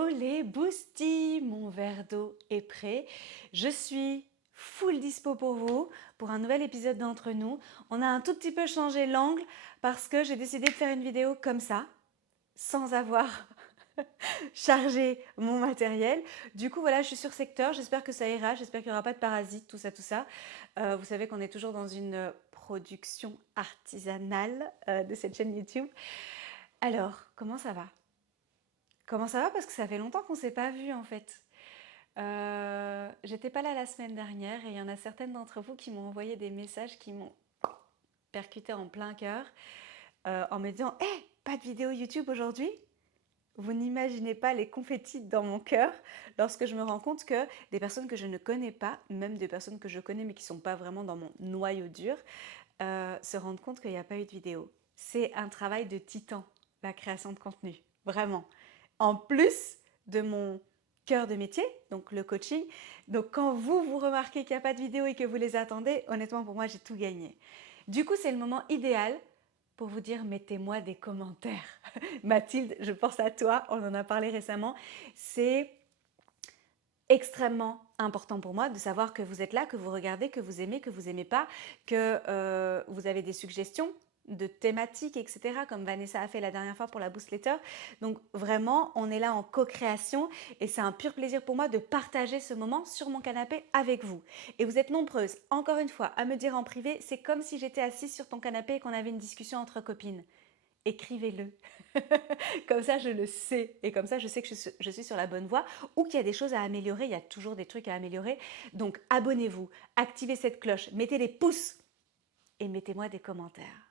Hello les boosties, mon verre d'eau est prêt. Je suis full dispo pour vous, pour un nouvel épisode d'Entre nous. On a un tout petit peu changé l'angle parce que j'ai décidé de faire une vidéo comme ça, sans avoir chargé mon matériel. Du coup voilà, je suis sur secteur, j'espère que ça ira, j'espère qu'il n'y aura pas de parasites, tout ça, tout ça. Vous savez qu'on est toujours dans une production artisanale de cette chaîne YouTube. Alors, comment ça va? Comment ça va? Parce que ça fait longtemps qu'on ne s'est pas vu en fait. J'étais pas là la semaine dernière et il y en a certaines d'entre vous qui m'ont envoyé des messages qui m'ont percuté en plein cœur en me disant hey, pas de vidéo YouTube aujourd'hui? Vous n'imaginez pas les confettis dans mon cœur lorsque je me rends compte que des personnes que je ne connais pas, même des personnes que je connais mais qui ne sont pas vraiment dans mon noyau dur, se rendent compte qu'il n'y a pas eu de vidéo. C'est un travail de titan, la création de contenu, vraiment. En plus de mon cœur de métier, donc le coaching. Donc quand vous remarquez qu'il n'y a pas de vidéo et que vous les attendez, honnêtement pour moi j'ai tout gagné. Du coup c'est le moment idéal pour vous dire mettez-moi des commentaires. Mathilde, je pense à toi, on en a parlé récemment. C'est extrêmement important pour moi de savoir que vous êtes là, que vous regardez, que vous aimez pas, que vous avez des suggestions de thématiques, etc., comme Vanessa a fait la dernière fois pour la Boostletter. Donc vraiment, on est là en co-création et c'est un pur plaisir pour moi de partager ce moment sur mon canapé avec vous. Et vous êtes nombreuses, encore une fois, à me dire en privé, c'est comme si j'étais assise sur ton canapé et qu'on avait une discussion entre copines. Écrivez-le. Comme ça, je le sais. Et comme ça, je sais que je suis sur la bonne voie ou qu'il y a des choses à améliorer. Il y a toujours des trucs à améliorer. Donc, abonnez-vous, activez cette cloche, mettez des pouces et mettez-moi des commentaires.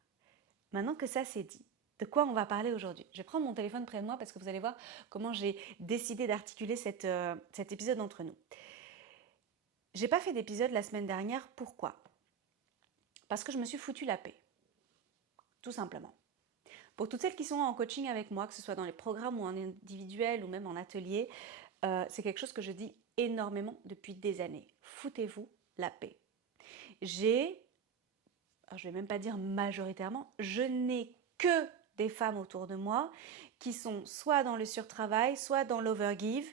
Maintenant que ça c'est dit, de quoi on va parler aujourd'hui? Je vais prendre mon téléphone près de moi parce que vous allez voir comment j'ai décidé d'articuler cet épisode entre nous. J'ai pas fait d'épisode la semaine dernière. Pourquoi? Parce que je me suis foutu la paix. Tout simplement. Pour toutes celles qui sont en coaching avec moi, que ce soit dans les programmes ou en individuel ou même en atelier, c'est quelque chose que je dis énormément depuis des années. Foutez-vous la paix. Je vais même pas dire majoritairement, je n'ai que des femmes autour de moi qui sont soit dans le surtravail, soit dans l'overgive.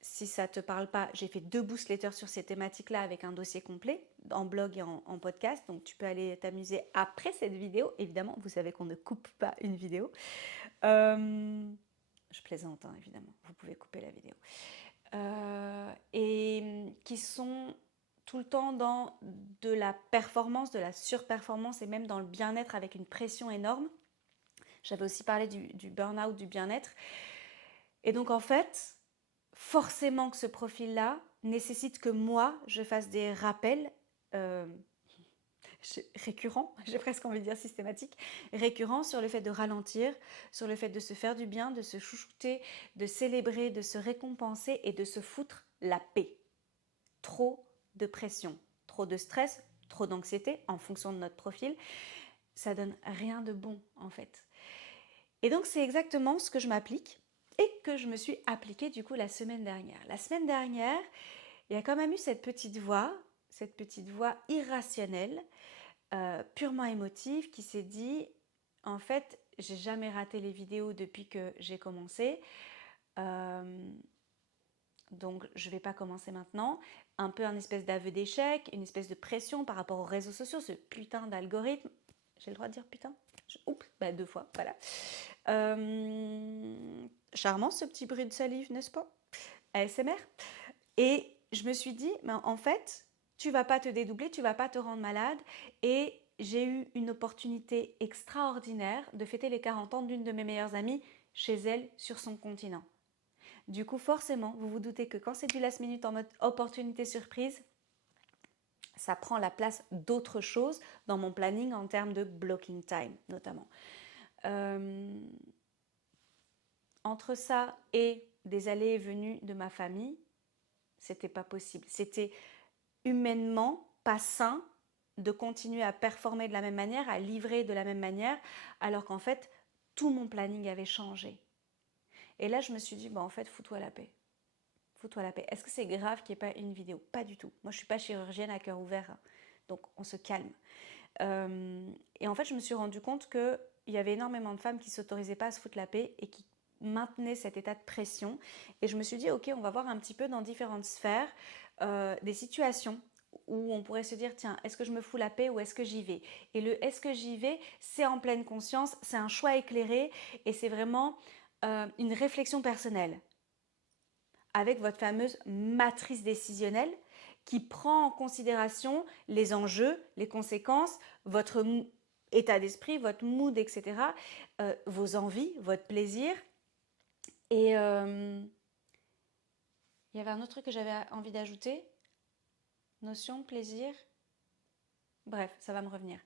Si ça ne te parle pas, j'ai fait 2 boostletters sur ces thématiques-là avec un dossier complet, en blog et en podcast. Donc tu peux aller t'amuser après cette vidéo. Évidemment, vous savez qu'on ne coupe pas une vidéo. Je plaisante, hein, évidemment. Vous pouvez couper la vidéo. Et qui sont tout le temps dans de la performance, de la surperformance et même dans le bien-être avec une pression énorme. J'avais aussi parlé du burn-out, du bien-être. Et donc en fait, forcément que ce profil-là nécessite que moi, je fasse des rappels récurrents, j'ai presque envie de dire systématiques, récurrents sur le fait de ralentir, sur le fait de se faire du bien, de se chouchouter, de célébrer, de se récompenser et de se foutre la paix. Trop de pression, trop de stress, trop d'anxiété en fonction de notre profil, ça donne rien de bon en fait. Et donc c'est exactement ce que je m'applique et que je me suis appliquée du coup la semaine dernière. La semaine dernière, il y a quand même eu cette petite voix irrationnelle, purement émotive, qui s'est dit en fait, j'ai jamais raté les vidéos depuis que j'ai commencé. Donc je ne vais pas commencer maintenant. Un peu un espèce d'aveu d'échec, une espèce de pression par rapport aux réseaux sociaux, ce putain d'algorithme. J'ai le droit de dire putain? Oups, 2 fois, voilà. Charmant ce petit bruit de salive, n'est-ce pas? ASMR. Et je me suis dit, mais en fait, tu vas pas te dédoubler, tu vas pas te rendre malade. Et j'ai eu une opportunité extraordinaire de fêter les 40 ans d'une de mes meilleures amies chez elle sur son continent. Du coup, forcément, vous vous doutez que quand c'est du last minute en mode opportunité surprise, ça prend la place d'autres choses dans mon planning en termes de blocking time, notamment. Entre ça et des allées et venues de ma famille, c'était pas possible. C'était humainement pas sain de continuer à performer de la même manière, à livrer de la même manière, alors qu'en fait, tout mon planning avait changé. Et là, je me suis dit, en fait, fous-toi la paix. Fous-toi la paix. Est-ce que c'est grave qu'il n'y ait pas une vidéo? Pas du tout. Moi, je ne suis pas chirurgienne à cœur ouvert. Hein. Donc, on se calme. Et en fait, je me suis rendu compte qu'il y avait énormément de femmes qui ne s'autorisaient pas à se foutre la paix et qui maintenait cet état de pression. Et je me suis dit, ok, on va voir un petit peu dans différentes sphères des situations où on pourrait se dire, tiens, est-ce que je me fous la paix ou est-ce que j'y vais? Et le est-ce que j'y vais, c'est en pleine conscience, c'est un choix éclairé et c'est vraiment une réflexion personnelle avec votre fameuse matrice décisionnelle qui prend en considération les enjeux, les conséquences, votre état d'esprit, votre mood, etc., vos envies, votre plaisir. Et il y avait un autre truc que j'avais envie d'ajouter. Notion, plaisir. Bref, ça va me revenir.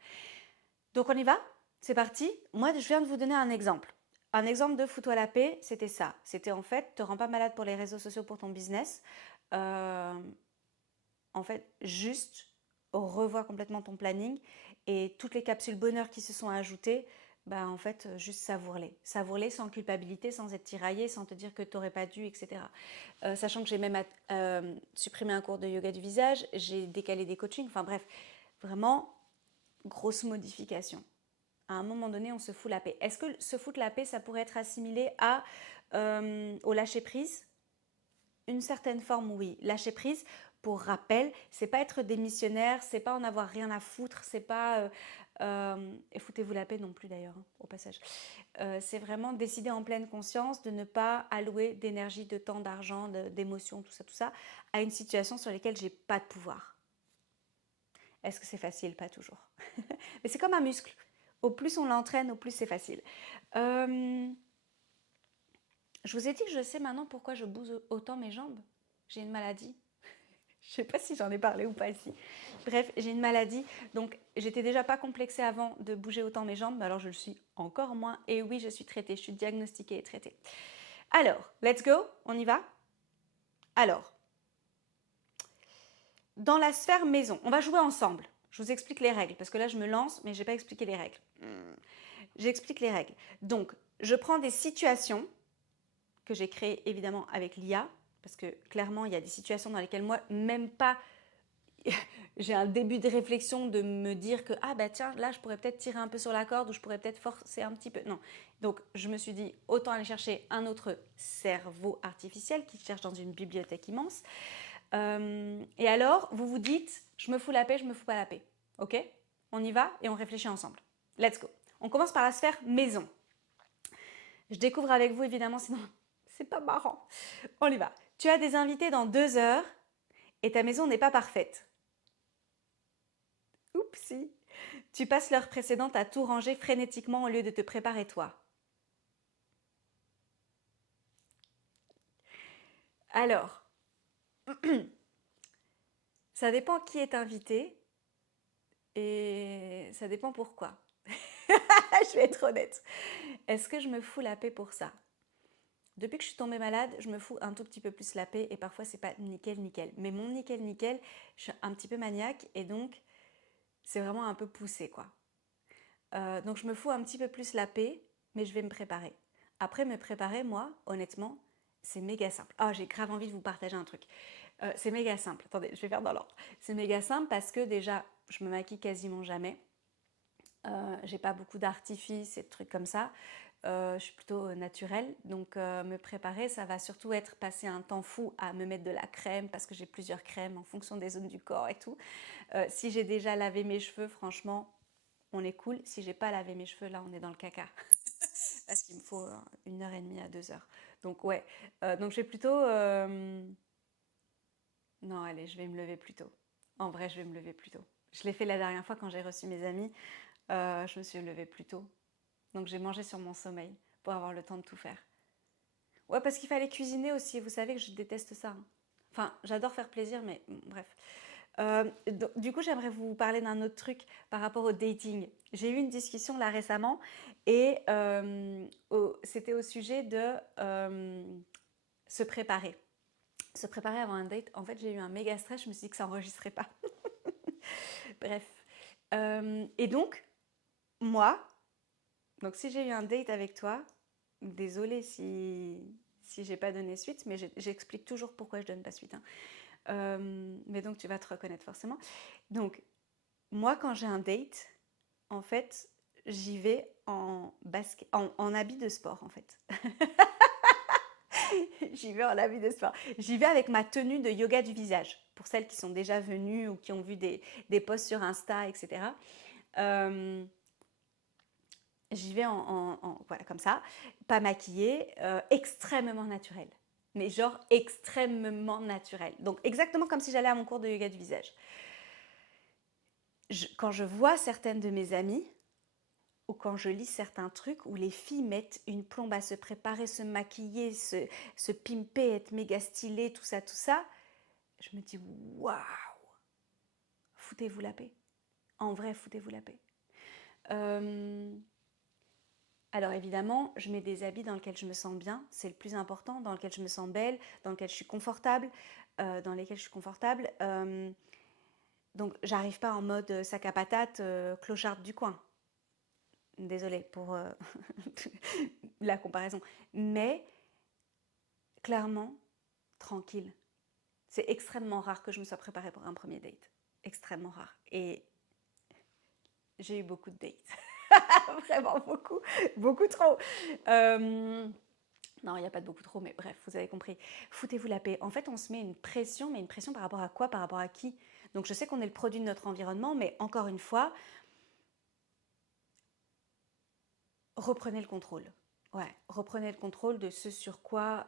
Donc on y va? C'est parti? Moi, je viens de vous donner un exemple. Un exemple de fous-toi la paix, c'était ça. C'était en fait, te rends pas malade pour les réseaux sociaux pour ton business. En fait, juste revois complètement ton planning et toutes les capsules bonheur qui se sont ajoutées, bah en fait, juste savoure-les. Savoure-les sans culpabilité, sans être tiraillé, sans te dire que tu n'aurais pas dû, etc. Sachant que j'ai même supprimé un cours de yoga du visage, j'ai décalé des coachings, enfin bref, vraiment, grosse modification. À un moment donné, on se fout la paix. Est-ce que se foutre la paix, ça pourrait être assimilé au lâcher-prise? Une certaine forme, oui. Lâcher-prise, pour rappel, c'est pas être démissionnaire, c'est pas en avoir rien à foutre, c'est pas... et foutez-vous la paix non plus d'ailleurs, hein, au passage. C'est vraiment décider en pleine conscience de ne pas allouer d'énergie, de temps, d'argent, d'émotions, tout ça, à une situation sur laquelle j'ai pas de pouvoir. Est-ce que c'est facile? Pas toujours. Mais c'est comme un muscle. Au plus on l'entraîne, au plus c'est facile. Je vous ai dit que je sais maintenant pourquoi je bouge autant mes jambes. J'ai une maladie. Je sais pas si j'en ai parlé ou pas ici. Bref, j'ai une maladie. Donc, j'étais déjà pas complexée avant de bouger autant mes jambes. Mais alors, je le suis encore moins. Et oui, je suis traitée. Je suis diagnostiquée et traitée. Alors, let's go. On y va? Alors, dans la sphère maison, on va jouer ensemble. Je vous explique les règles. Parce que là, je me lance, mais je n'ai pas expliqué les règles. J'explique les règles. Donc, je prends des situations que j'ai créées évidemment avec l'IA. Parce que clairement, il y a des situations dans lesquelles moi, même pas... j'ai un début de réflexion de me dire que ah bah tiens là je pourrais peut-être tirer un peu sur la corde ou je pourrais peut-être forcer un petit peu. Non. Donc je me suis dit autant aller chercher un autre cerveau artificiel qui cherche dans une bibliothèque immense. Et alors vous vous dites je me fous la paix, je me fous pas la paix. Ok? On y va et on réfléchit ensemble. Let's go. On commence par la sphère maison. Je découvre avec vous évidemment sinon c'est pas marrant. On y va. Tu as des invités dans 2 heures et ta maison n'est pas parfaite. Oupsie. Tu passes l'heure précédente à tout ranger frénétiquement au lieu de te préparer toi. Alors, ça dépend qui est invité et ça dépend pourquoi. Je vais être honnête. Est-ce que je me fous la paix pour ça? Depuis que je suis tombée malade, je me fous un tout petit peu plus la paix et parfois c'est pas nickel. Mais mon nickel, je suis un petit peu maniaque et donc c'est vraiment un peu poussé quoi. Donc je me fous un petit peu plus la paix, mais je vais me préparer. Après me préparer, moi, honnêtement, c'est méga simple. Ah, j'ai grave envie de vous partager un truc. C'est méga simple. Attendez, je vais faire dans l'ordre. C'est méga simple parce que déjà, je me maquille quasiment jamais. J'ai pas beaucoup d'artifices et de trucs comme ça. Je suis plutôt naturelle, donc me préparer, ça va surtout être passer un temps fou à me mettre de la crème parce que j'ai plusieurs crèmes en fonction des zones du corps et tout. Si j'ai déjà lavé mes cheveux, franchement, on est cool. Si j'ai pas lavé mes cheveux, là, on est dans le caca. Parce qu'il me faut 1h30 à 2 heures. Donc ouais, donc je vais plutôt... Non, allez, je vais me lever plus tôt. En vrai, je vais me lever plus tôt. Je l'ai fait la dernière fois quand j'ai reçu mes amis. Je me suis levée plus tôt. Donc j'ai mangé sur mon sommeil pour avoir le temps de tout faire. Ouais, parce qu'il fallait cuisiner aussi. Vous savez que je déteste ça, hein. Enfin, j'adore faire plaisir, mais bref. Du coup, j'aimerais vous parler d'un autre truc par rapport au dating. J'ai eu une discussion là récemment et c'était au sujet de se préparer. Se préparer avant un date. En fait, j'ai eu un méga stress. Je me suis dit que ça n'enregistrait pas. Bref. Et donc, moi, donc si j'ai eu un date avec toi, désolée si j'ai pas donné suite, mais j'explique toujours pourquoi je donne pas suite, hein. Mais donc tu vas te reconnaître forcément. Donc moi quand j'ai un date, en fait, j'y vais en basket, en habit de sport en fait. J'y vais en habit de sport. J'y vais avec ma tenue de yoga du visage. Pour celles qui sont déjà venues ou qui ont vu des posts sur Insta, etc. Euh, J'y vais voilà, comme ça, pas maquillée, extrêmement naturelle. Mais genre extrêmement naturelle. Donc exactement comme si j'allais à mon cours de yoga du visage. Quand je vois certaines de mes amies, ou quand je lis certains trucs où les filles mettent une plombe à se préparer, se maquiller, se pimper, être méga stylée, tout ça, je me dis waouh, foutez-vous la paix. En vrai, foutez-vous la paix. Alors évidemment, je mets des habits dans lesquels je me sens bien, c'est le plus important, dans lesquels je me sens belle, dans lesquels je suis confortable, donc j'arrive pas en mode sac à patate, clocharde du coin. Désolée pour la comparaison. Mais clairement, tranquille. C'est extrêmement rare que je me sois préparée pour un premier date. Extrêmement rare. Et j'ai eu beaucoup de dates. Vraiment beaucoup. Beaucoup trop. Non, il n'y a pas de beaucoup trop, mais bref, vous avez compris. Foutez-vous la paix. En fait, on se met une pression, mais une pression par rapport à quoi? Par rapport à qui? Donc je sais qu'on est le produit de notre environnement, mais encore une fois, reprenez le contrôle. Ouais, reprenez le contrôle de ce sur quoi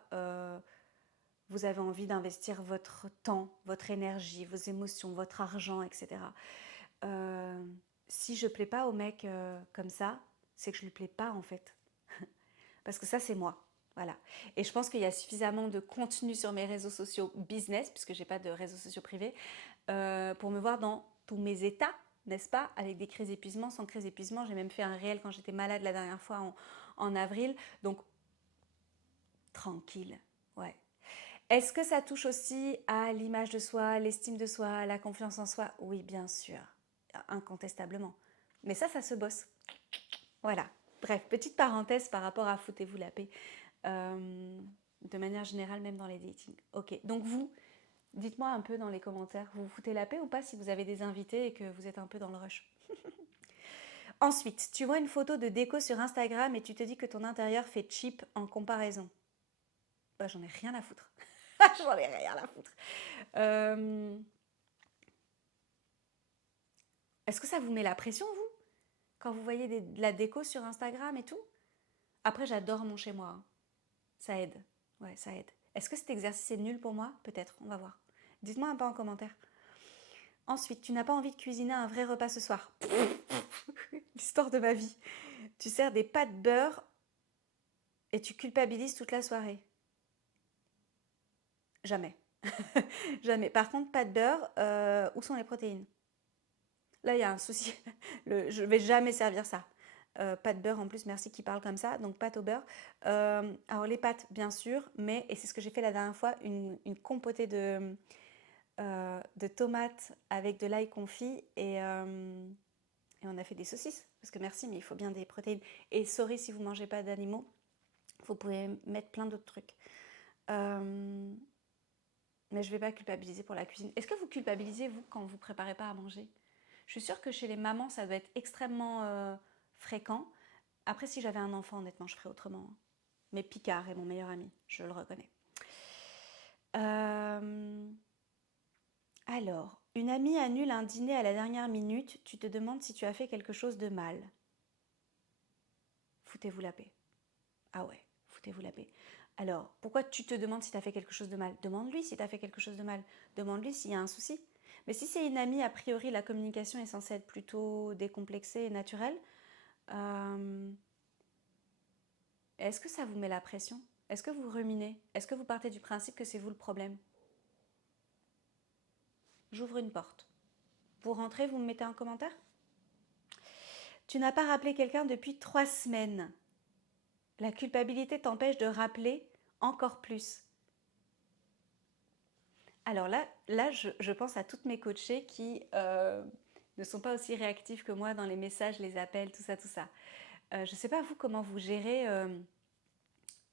vous avez envie d'investir votre temps, votre énergie, vos émotions, votre argent, etc. Si je plais pas au mec comme ça, c'est que je lui plais pas en fait. Parce que ça, c'est moi. Voilà. Et je pense qu'il y a suffisamment de contenu sur mes réseaux sociaux business, puisque j'ai pas de réseaux sociaux privés, pour me voir dans tous mes états, n'est-ce pas? Avec des crises d'épuisement, sans crise d'épuisement. J'ai même fait un réel quand j'étais malade la dernière fois en avril. Donc, tranquille. Ouais. Est-ce que ça touche aussi à l'image de soi, l'estime de soi, la confiance en soi? Oui, bien sûr. Incontestablement. Mais ça se bosse. Voilà. Bref, petite parenthèse par rapport à foutez-vous la paix. De manière générale, même dans les datings. Ok, donc vous, dites-moi un peu dans les commentaires, vous vous foutez la paix ou pas si vous avez des invités et que vous êtes un peu dans le rush? Ensuite, tu vois une photo de déco sur Instagram et tu te dis que ton intérieur fait cheap en comparaison. Bah, j'en ai rien à foutre. J'en ai rien à foutre. Est-ce que ça vous met la pression, vous, quand vous voyez de la déco sur Instagram et tout? Après, j'adore mon chez moi. Hein. Ça aide. Ouais, ça aide. Est-ce que cet exercice est nul pour moi? Peut-être, on va voir. Dites-moi un peu en commentaire. Ensuite, tu n'as pas envie de cuisiner un vrai repas ce soir. L'histoire de ma vie. Tu sers des pâtes beurre et tu culpabilises toute la soirée. Jamais. Jamais. Par contre, pâtes beurre, où sont les protéines? Là, il y a un souci. Je ne vais jamais servir ça. Pâte beurre en plus, merci qui parle comme ça, donc pâte au beurre. Alors les pâtes, bien sûr, mais, et c'est ce que j'ai fait la dernière fois, une compotée de tomates avec de l'ail confit et on a fait des saucisses, parce que merci, mais il faut bien des protéines. Et sorry si vous ne mangez pas d'animaux, vous pouvez mettre plein d'autres trucs. Mais je ne vais pas culpabiliser pour la cuisine. Est-ce que vous culpabilisez, vous, quand vous ne préparez pas à manger? Je suis sûre que chez les mamans, ça doit être extrêmement fréquent. Après, si j'avais un enfant, honnêtement, je ferais autrement. Mais Picard est mon meilleur ami, je le reconnais. Alors, une amie annule un dîner à la dernière minute, tu te demandes si tu as fait quelque chose de mal. Foutez-vous la paix. Ah ouais, foutez-vous la paix. Alors, pourquoi tu te demandes si tu as fait quelque chose de mal? Demande-lui si tu as fait quelque chose de mal. Demande-lui s'il y a un souci. Mais si c'est une amie, a priori, la communication est censée être plutôt décomplexée et naturelle. Est-ce que ça vous met la pression? Est-ce que vous ruminez? Est-ce que vous partez du principe que c'est vous le problème? J'ouvre une porte. Vous rentrez, vous me mettez un commentaire? Tu n'as pas rappelé quelqu'un depuis 3 semaines. La culpabilité t'empêche de rappeler encore plus. Alors là je pense à toutes mes coachées qui ne sont pas aussi réactives que moi dans les messages, les appels, tout ça, tout ça. Je ne sais pas vous comment vous gérez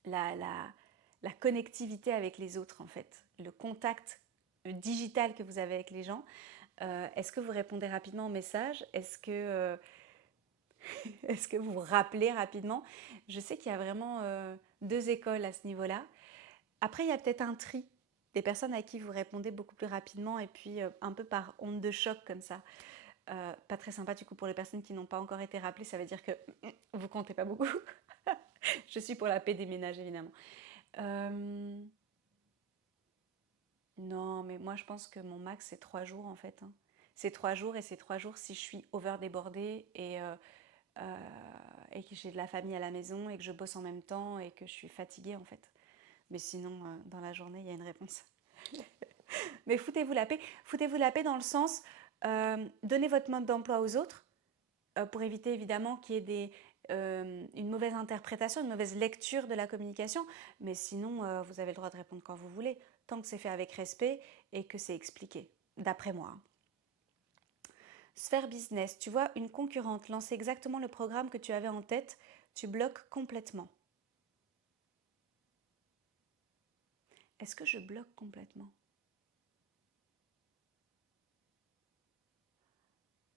la connectivité avec les autres en fait, le contact digital que vous avez avec les gens. Est-ce que vous répondez rapidement aux messages? Est-ce que vous vous rappelez rapidement? Je sais qu'il y a vraiment 2 écoles à ce niveau-là. Après, il y a peut-être un tri des personnes à qui vous répondez beaucoup plus rapidement et puis un peu par onde de choc comme ça. Pas très sympa du coup pour les personnes qui n'ont pas encore été rappelées, ça veut dire que vous comptez pas beaucoup. Je suis pour la paix des ménages évidemment. Euh, Non, mais moi je pense que mon max c'est 3 jours en fait, hein. C'est 3 jours et c'est 3 jours si je suis over débordée euh, et que j'ai de la famille à la maison et que je bosse en même temps et que je suis fatiguée en fait. Mais sinon, dans la journée, il y a une réponse. Mais foutez-vous la paix dans le sens, donnez votre mode d'emploi aux autres pour éviter évidemment qu'il y ait une mauvaise interprétation, une mauvaise lecture de la communication. Mais sinon, vous avez le droit de répondre quand vous voulez, tant que c'est fait avec respect et que c'est expliqué, d'après moi. Sphère business, tu vois une concurrente lancer exactement le programme que tu avais en tête, tu bloques complètement. Est-ce que je bloque complètement?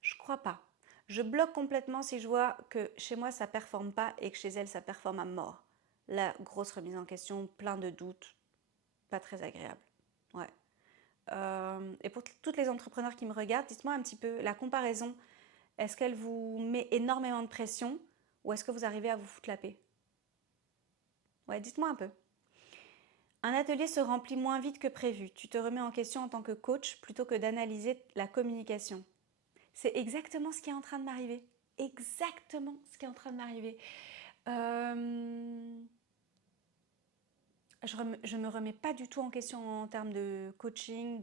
Je crois pas. Je bloque complètement si je vois que chez moi ça performe pas et que chez elle ça performe à mort. La grosse remise en question, plein de doutes, pas très agréable. Ouais. Et pour toutes les entrepreneurs qui me regardent, dites-moi un petit peu la comparaison. Est-ce qu'elle vous met énormément de pression ou est-ce que vous arrivez à vous foutre la paix? Ouais, dites-moi un peu. Un atelier se remplit moins vite que prévu. Tu te remets en question en tant que coach plutôt que d'analyser la communication. C'est exactement ce qui est en train de m'arriver. Exactement ce qui est en train de m'arriver. Euh, je me remets pas du tout en question en termes de coaching,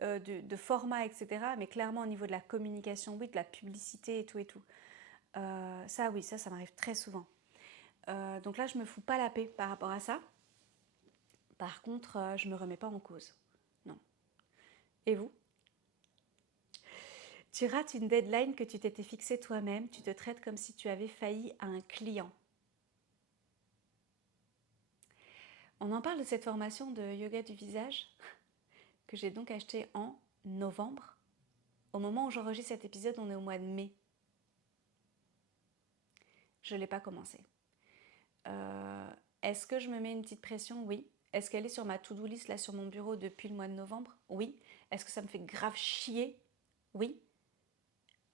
de format, etc. Mais clairement au niveau de la communication, oui, de la publicité et tout et tout. Ça, oui, ça m'arrive très souvent. Donc là, je me fous pas la paix par rapport à ça. Par contre, je me remets pas en cause. Non. Et vous? Tu rates une deadline que tu t'étais fixée toi-même, tu te traites comme si tu avais failli à un client. On en parle de cette formation de yoga du visage que j'ai donc achetée en novembre. Au moment où j'enregistre cet épisode, on est au mois de mai. Je ne l'ai pas commencé. Euh, Est-ce que je me mets une petite pression? Oui. Est-ce qu'elle est sur ma to-do list là sur mon bureau depuis le mois de novembre? Oui. Est-ce que ça me fait grave chier? Oui.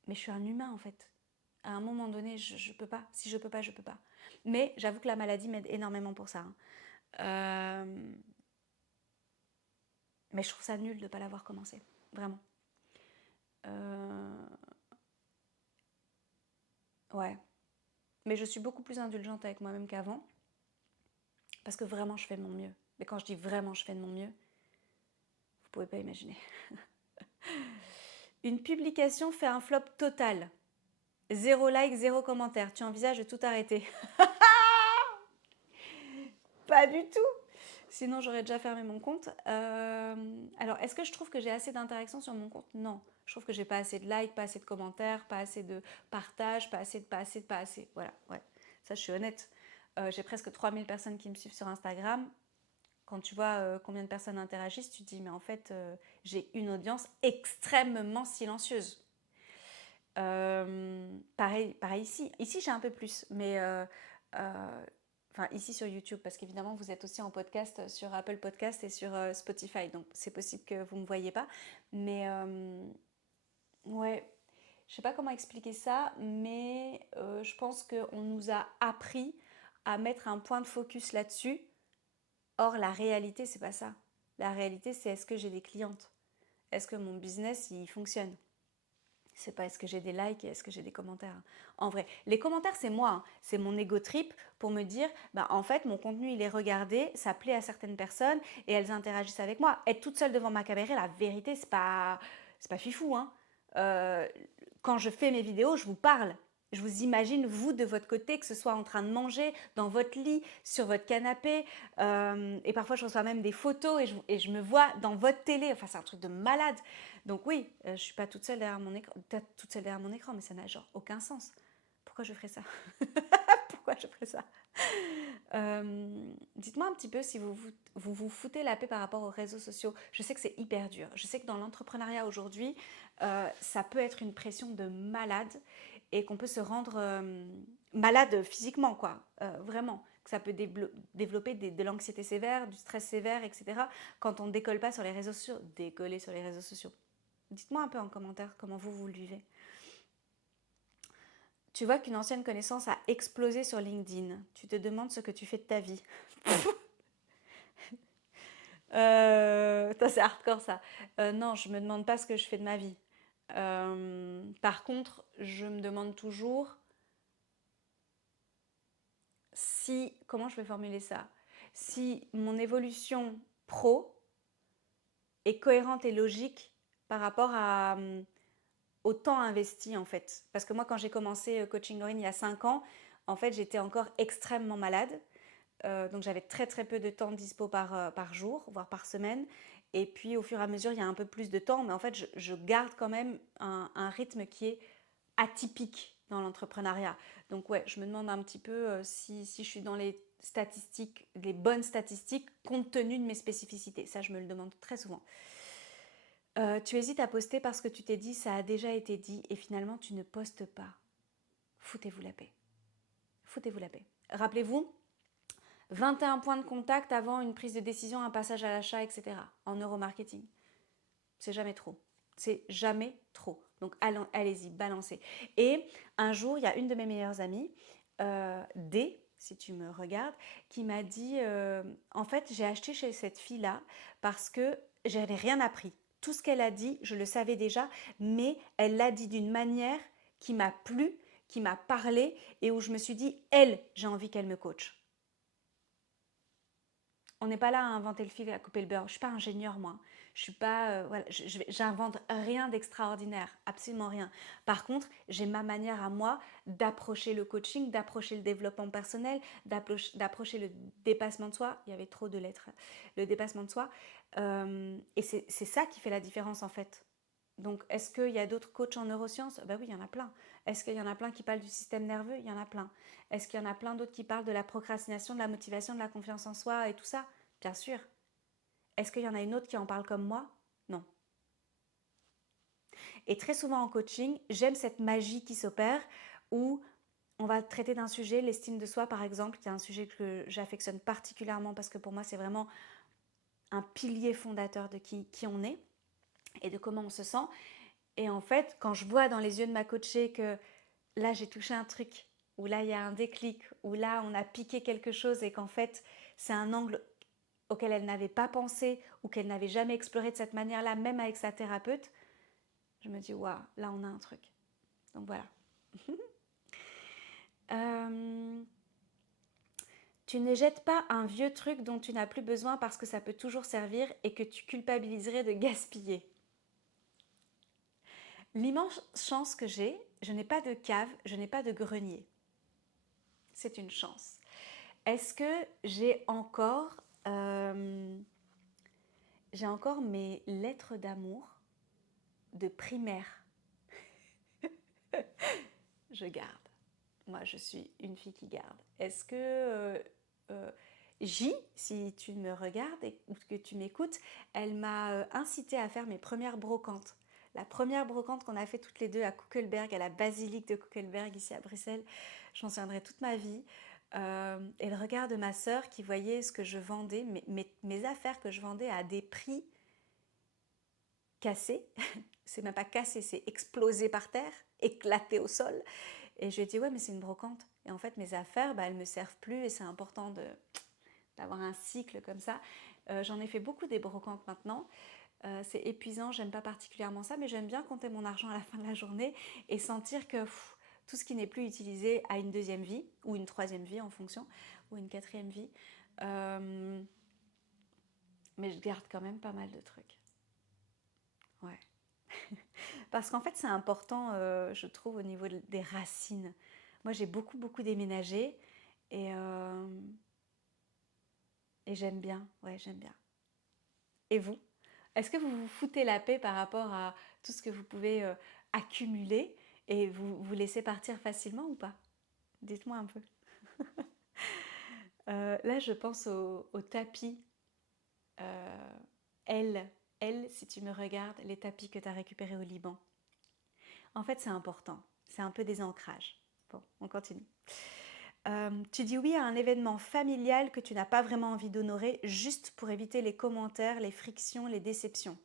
Mais je suis un humain en fait. À un moment donné, je peux pas. Si je peux pas, je peux pas. Mais j'avoue que la maladie m'aide énormément pour ça, hein. Euh, mais je trouve ça nul de ne pas l'avoir commencé. Vraiment. Euh, ouais. Mais je suis beaucoup plus indulgente avec moi-même qu'avant. Parce que vraiment, je fais de mon mieux. Mais quand je dis vraiment, je fais de mon mieux, vous pouvez pas imaginer. Une publication fait un flop total. 0 like, 0 commentaire. Tu envisages de tout arrêter? Pas du tout. Sinon, j'aurais déjà fermé mon compte. Alors, est-ce que je trouve que j'ai assez d'interactions sur mon compte? Non. Je trouve que j'ai pas assez de likes, pas assez de commentaires, pas assez de partages, pas assez. Voilà, ouais. Ça, je suis honnête. J'ai presque 3000 personnes qui me suivent sur Instagram. Quand tu vois combien de personnes interagissent, tu te dis, mais en fait, j'ai une audience extrêmement silencieuse. Pareil ici. Ici, j'ai un peu plus, mais enfin ici sur YouTube, parce qu'évidemment, vous êtes aussi en podcast sur Apple Podcast et sur Spotify, donc c'est possible que vous ne me voyez pas. Mais ouais, je sais pas comment expliquer ça, mais je pense qu'on nous a appris à mettre un point de focus là-dessus. Or, la réalité, c'est pas ça. La réalité, c'est est-ce que j'ai des clientes? Est-ce que mon business, il fonctionne? C'est pas est-ce que j'ai des likes et est-ce que j'ai des commentaires. En vrai, les commentaires, c'est moi, hein. C'est mon ego trip pour me dire, bah, en fait, mon contenu, il est regardé, ça plaît à certaines personnes et elles interagissent avec moi. Être toute seule devant ma caméra, la vérité, c'est pas fifou, hein. Euh, Quand je fais mes vidéos, je vous parle. Je vous imagine, vous, de votre côté, que ce soit en train de manger, dans votre lit, sur votre canapé. Et parfois, je reçois même des photos et je me vois dans votre télé. Enfin, c'est un truc de malade. Donc oui, je ne suis pas toute seule derrière mon écran. Peut-être toute seule derrière mon écran, mais ça n'a genre aucun sens. Pourquoi je ferais ça? Pourquoi je ferais ça? Dites-moi un petit peu si vous foutez la paix par rapport aux réseaux sociaux. Je sais que c'est hyper dur. Je sais que dans l'entrepreneuriat aujourd'hui, ça peut être une pression de malade et qu'on peut se rendre malade physiquement, quoi. Vraiment. que ça peut développer de l'anxiété sévère, du stress sévère, etc. quand on ne décolle pas sur les réseaux sociaux. Décoller sur les réseaux sociaux. Dites-moi un peu en commentaire comment vous le vivez. Tu vois qu'une ancienne connaissance a explosé sur LinkedIn. Tu te demandes ce que tu fais de ta vie. C'est hardcore ça. Non, je me demande pas ce que je fais de ma vie. Par contre, je me demande toujours si, comment je vais formuler ça, si mon évolution pro est cohérente et logique par rapport au temps investi en fait. Parce que moi, quand j'ai commencé coaching en ligne il y a 5 ans, en fait, j'étais encore extrêmement malade. Donc j'avais très très peu de temps dispo par jour, voire par semaine. Et puis au fur et à mesure, il y a un peu plus de temps, mais en fait, je garde quand même un rythme qui est atypique dans l'entrepreneuriat. Donc ouais, je me demande un petit peu si je suis dans les statistiques, les bonnes statistiques, compte tenu de mes spécificités. Ça, je me le demande très souvent. Tu hésites à poster parce que tu t'es dit ça a déjà été dit et finalement tu ne postes pas. Foutez-vous la paix. Foutez-vous la paix. Rappelez-vous, 21 points de contact avant une prise de décision, un passage à l'achat, etc. en neuromarketing. C'est jamais trop. C'est jamais trop. Donc allez-y, balancez. Et un jour, il y a une de mes meilleures amies, D, si tu me regardes, qui m'a dit en fait, j'ai acheté chez cette fille-là parce que je n'avais rien appris. Tout ce qu'elle a dit, je le savais déjà, mais elle l'a dit d'une manière qui m'a plu, qui m'a parlé et où je me suis dit, elle, j'ai envie qu'elle me coach. On n'est pas là à inventer le fil et à couper le beurre. Je ne suis pas ingénieure, moi. Je suis pas, voilà, j'invente rien d'extraordinaire, absolument rien. Par contre, j'ai ma manière à moi d'approcher le coaching, d'approcher le développement personnel, d'approcher le dépassement de soi. Il y avait trop de lettres. Le dépassement de soi. Et c'est ça qui fait la différence, en fait. Donc, est-ce qu'il y a d'autres coachs en neurosciences? Ben oui, il y en a plein. Est-ce qu'il y en a plein qui parlent du système nerveux? Il y en a plein. Est-ce qu'il y en a plein d'autres qui parlent de la procrastination, de la motivation, de la confiance en soi et tout ça? Bien sûr. Est-ce qu'il y en a une autre qui en parle comme moi? Non. Et très souvent en coaching, j'aime cette magie qui s'opère où on va traiter d'un sujet, l'estime de soi par exemple, qui est un sujet que j'affectionne particulièrement parce que pour moi c'est vraiment un pilier fondateur de qui on est et de comment on se sent. Et en fait, quand je vois dans les yeux de ma coachée que là j'ai touché un truc, ou là il y a un déclic, ou là on a piqué quelque chose et qu'en fait c'est un angle auquel elle n'avait pas pensé ou qu'elle n'avait jamais exploré de cette manière-là, même avec sa thérapeute, je me dis, waouh, là on a un truc. Donc voilà. Tu ne jettes pas un vieux truc dont tu n'as plus besoin parce que ça peut toujours servir et que tu culpabiliserais de gaspiller. L'immense chance que j'ai, je n'ai pas de cave, je n'ai pas de grenier. C'est une chance. Est-ce que j'ai encore mes lettres d'amour de primaire? Je garde. Moi, je suis une fille qui garde. Est-ce que J, si tu me regardes ou que tu m'écoutes, elle m'a incité à faire mes premières brocantes. La première brocante qu'on a fait toutes les deux à Kuckelberg, à la basilique de Kuckelberg, ici à Bruxelles, j'en souviendrai toute ma vie. Et le regard de ma sœur qui voyait ce que je vendais, mes affaires que je vendais à des prix cassés. C'est même pas cassé, c'est explosé par terre, éclaté au sol. Et je lui ai dit, ouais, mais c'est une brocante. Et en fait, mes affaires, elles ne me servent plus et c'est important d'avoir un cycle comme ça. J'en ai fait beaucoup des brocantes maintenant. C'est épuisant, j'aime pas particulièrement ça, mais j'aime bien compter mon argent à la fin de la journée et sentir que tout ce qui n'est plus utilisé a une deuxième vie, ou une troisième vie en fonction, ou une quatrième vie. Mais je garde quand même pas mal de trucs. Ouais. Parce qu'en fait, c'est important, je trouve, au niveau des racines. Moi, j'ai beaucoup, beaucoup déménagé et j'aime bien. Ouais, j'aime bien. Et vous? Est-ce que vous vous foutez la paix par rapport à tout ce que vous pouvez accumuler et vous laissez partir facilement ou pas? Dites-moi un peu. Là, je pense au tapis. Euh, L, si tu me regardes, les tapis que tu as récupérés au Liban. En fait, c'est important. C'est un peu des ancrages. Bon, on continue. Tu dis oui à un événement familial que tu n'as pas vraiment envie d'honorer juste pour éviter les commentaires, les frictions, les déceptions.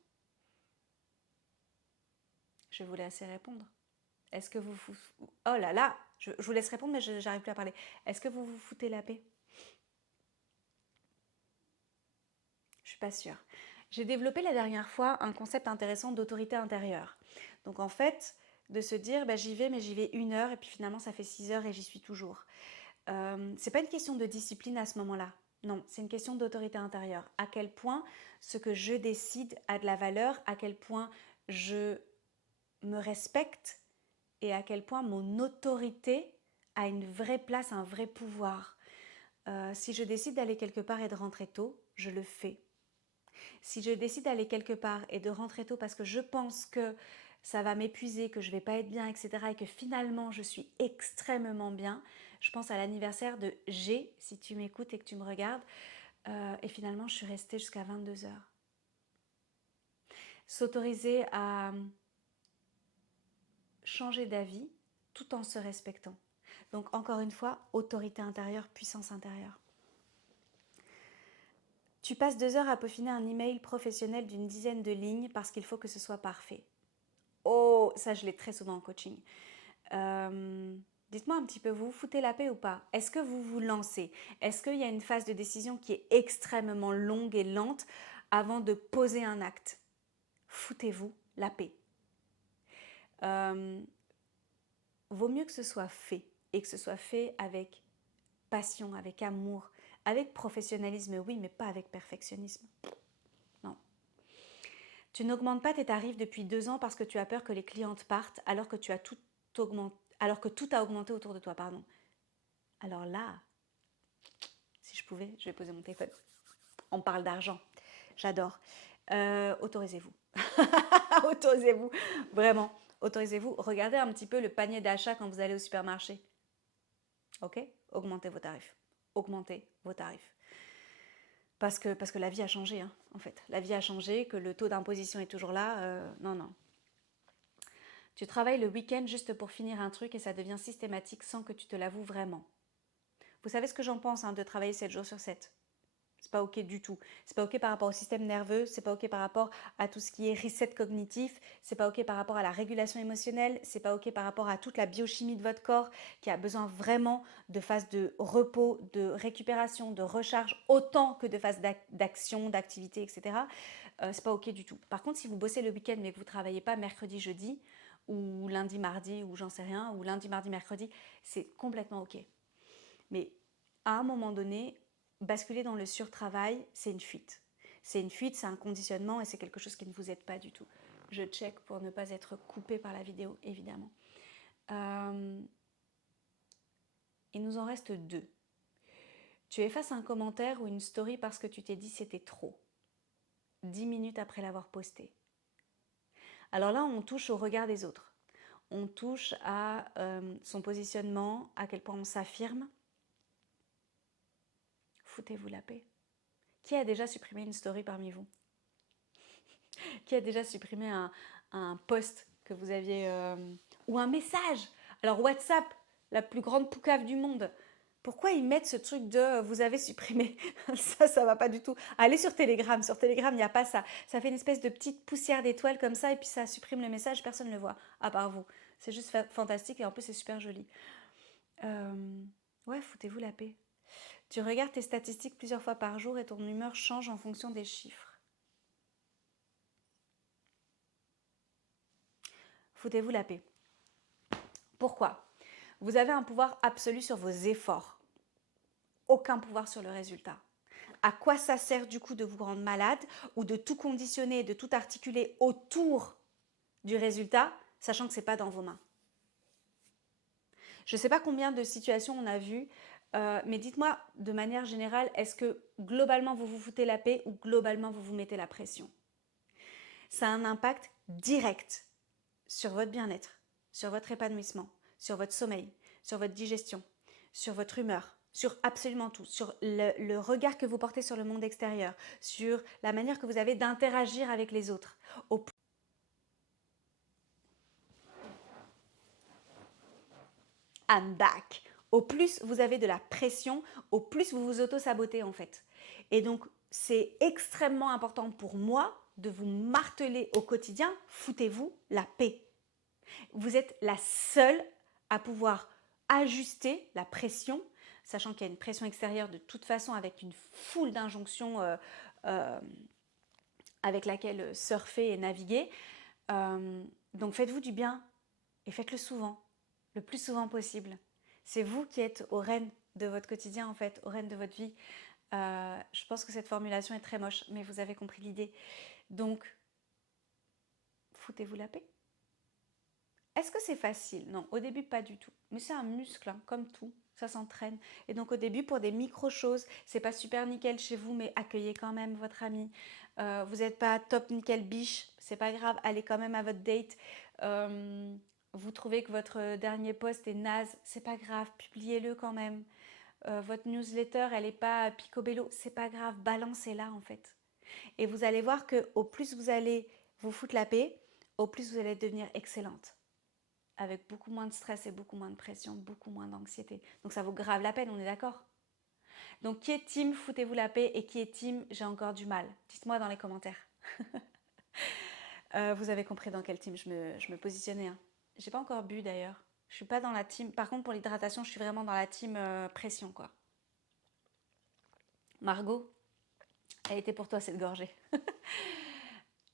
Je vais vous laisser répondre. Est-ce que vous... Oh là là, je vous laisse répondre mais je n'arrive plus à parler. Est-ce que vous vous foutez la paix? Je suis pas sûre. J'ai développé la dernière fois un concept intéressant d'autorité intérieure. Donc en fait, de se dire bah, j'y vais mais j'y vais 1 heure et puis finalement ça fait 6 heures et j'y suis toujours. C'est pas une question de discipline à ce moment-là. Non, c'est une question d'autorité intérieure. À quel point ce que je décide a de la valeur, à quel point je me respecte et à quel point mon autorité a une vraie place, un vrai pouvoir. Si je décide d'aller quelque part et de rentrer tôt, je le fais. Si je décide d'aller quelque part et de rentrer tôt parce que je pense que ça va m'épuiser, que je vais pas être bien, etc. et que finalement je suis extrêmement bien, je pense à l'anniversaire de G, si tu m'écoutes et que tu me regardes, et finalement je suis restée jusqu'à 22 heures. S'autoriser à changer d'avis tout en se respectant. Donc encore une fois, autorité intérieure, puissance intérieure. Tu passes 2 heures à peaufiner un email professionnel d'une dizaine de lignes parce qu'il faut que ce soit parfait. Oh, ça je l'ai très souvent en coaching. Dites-moi un petit peu, vous vous foutez la paix ou pas? Est-ce que vous vous lancez? Est-ce qu'il y a une phase de décision qui est extrêmement longue et lente avant de poser un acte? Foutez-vous la paix. Vaut mieux que ce soit fait et que ce soit fait avec passion, avec amour, avec professionnalisme, oui, mais pas avec perfectionnisme. Non. Tu n'augmentes pas tes tarifs depuis 2 ans parce que tu as peur que les clientes partent alors que tu as tout augmenté, alors que tout a augmenté autour de toi, pardon. Alors là, si je pouvais, je vais poser mon téléphone. On parle d'argent. J'adore. Autorisez-vous. Autorisez-vous. Vraiment. Autorisez-vous. Regardez un petit peu le panier d'achat quand vous allez au supermarché. Ok? Augmentez vos tarifs. Augmentez vos tarifs. Parce que la vie a changé, hein, en fait. La vie a changé, que le taux d'imposition est toujours là. Non, non. Tu travailles le week-end juste pour finir un truc et ça devient systématique sans que tu te l'avoues vraiment. Vous savez ce que j'en pense de travailler 7 jours sur 7. C'est pas ok du tout. C'est pas ok par rapport au système nerveux, c'est pas ok par rapport à tout ce qui est reset cognitif, c'est pas ok par rapport à la régulation émotionnelle, c'est pas ok par rapport à toute la biochimie de votre corps qui a besoin vraiment de phases de repos, de récupération, de recharge, autant que de phases d'action, d'activité, etc. C'est pas ok du tout. Par contre, si vous bossez le week-end mais que vous travaillez pas mercredi, jeudi, ou lundi, mardi, ou j'en sais rien, ou lundi, mardi, mercredi, c'est complètement ok. Mais à un moment donné, basculer dans le surtravail, c'est une fuite. C'est une fuite, c'est un conditionnement et c'est quelque chose qui ne vous aide pas du tout. Je check pour ne pas être coupée par la vidéo, évidemment. Il nous en reste 2. Tu effaces un commentaire ou une story parce que tu t'es dit c'était trop. 10 minutes après l'avoir posté. Alors là, on touche au regard des autres. On touche à son positionnement, à quel point on s'affirme. Foutez-vous la paix. Qui a déjà supprimé une story parmi vous? Qui a déjà supprimé un post que vous aviez... ou un message? Alors WhatsApp, la plus grande poucave du monde. Pourquoi ils mettent ce truc de vous avez supprimé? Ça va pas du tout. Allez sur Telegram. Sur Telegram, il n'y a pas ça. Ça fait une espèce de petite poussière d'étoiles comme ça et puis ça supprime le message, personne ne le voit, à part vous. C'est juste fantastique et en plus c'est super joli. Ouais, foutez-vous la paix. Tu regardes tes statistiques plusieurs fois par jour et ton humeur change en fonction des chiffres. Foutez-vous la paix. Pourquoi? Vous avez un pouvoir absolu sur vos efforts. Aucun pouvoir sur le résultat. À quoi ça sert du coup de vous rendre malade ou de tout conditionner, de tout articuler autour du résultat, sachant que ce n'est pas dans vos mains? Je ne sais pas combien de situations on a vues, mais dites-moi de manière générale, est-ce que globalement vous vous foutez la paix ou globalement vous vous mettez la pression? Ça a un impact direct sur votre bien-être, sur votre épanouissement, sur votre sommeil, sur votre digestion, sur votre humeur, sur absolument tout, sur le regard que vous portez sur le monde extérieur, sur la manière que vous avez d'interagir avec les autres. I'm back. Au plus vous avez de la pression, au plus vous vous auto-sabotez en fait. Et donc, c'est extrêmement important pour moi de vous marteler au quotidien, foutez-vous la paix. Vous êtes la seule à pouvoir ajuster la pression, sachant qu'il y a une pression extérieure de toute façon avec une foule d'injonctions euh, avec laquelle surfer et naviguer. Donc faites-vous du bien et faites-le souvent, le plus souvent possible. C'est vous qui êtes aux rênes de votre quotidien en fait, aux rênes de votre vie. Je pense que cette formulation est très moche, mais vous avez compris l'idée. Donc, foutez-vous la paix. Est-ce que c'est facile? Non, au début pas du tout. Mais c'est un muscle, hein, comme tout. Ça s'entraîne. Et donc au début, pour des micro-choses, c'est pas super nickel chez vous, mais accueillez quand même votre ami. Vous n'êtes pas top nickel biche, c'est pas grave, allez quand même à votre date. Vous trouvez que votre dernier post est naze, c'est pas grave, publiez-le quand même. Votre newsletter, elle n'est pas picobello, c'est pas grave, balancez-la en fait. Et vous allez voir que au plus vous allez vous foutre la paix, au plus vous allez devenir excellente. Avec beaucoup moins de stress et beaucoup moins de pression, beaucoup moins d'anxiété. Donc ça vaut grave la peine, on est d'accord? Donc qui est team foutez-vous la paix et qui est team j'ai encore du mal? Dites-moi dans les commentaires. Vous avez compris dans quel team je me positionnais. Hein. J'ai pas encore bu d'ailleurs. Je suis pas dans la team. Par contre pour l'hydratation, je suis vraiment dans la team pression quoi. Margot, elle était pour toi cette gorgée.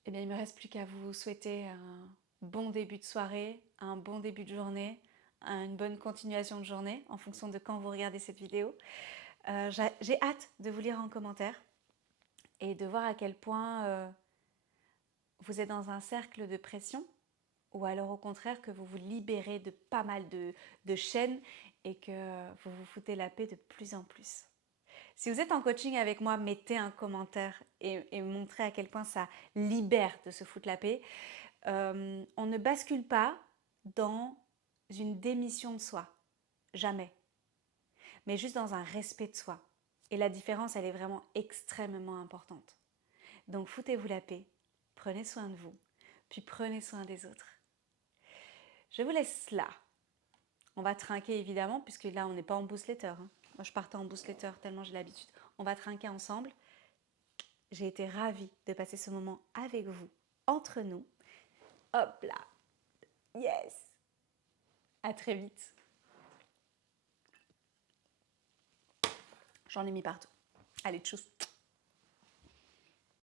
Eh bien il me reste plus qu'à vous souhaiter un bon début de soirée, un bon début de journée, une bonne continuation de journée en fonction de quand vous regardez cette vidéo. J'ai hâte de vous lire en commentaire et de voir à quel point vous êtes dans un cercle de pression ou alors au contraire que vous vous libérez de pas mal de chaînes et que vous vous foutez la paix de plus en plus. Si vous êtes en coaching avec moi, mettez un commentaire et montrez à quel point ça libère de se foutre la paix. On ne bascule pas dans une démission de soi, jamais, mais juste dans un respect de soi. Et la différence, elle est vraiment extrêmement importante. Donc foutez-vous la paix, prenez soin de vous, puis prenez soin des autres. Je vous laisse là. On va trinquer évidemment, puisque là on n'est pas en boostletter. Hein. Moi je partais en boostletter tellement j'ai l'habitude. On va trinquer ensemble. J'ai été ravie de passer ce moment avec vous, entre nous. Hop là. Yes. À très vite. J'en ai mis partout. Allez, tchuss.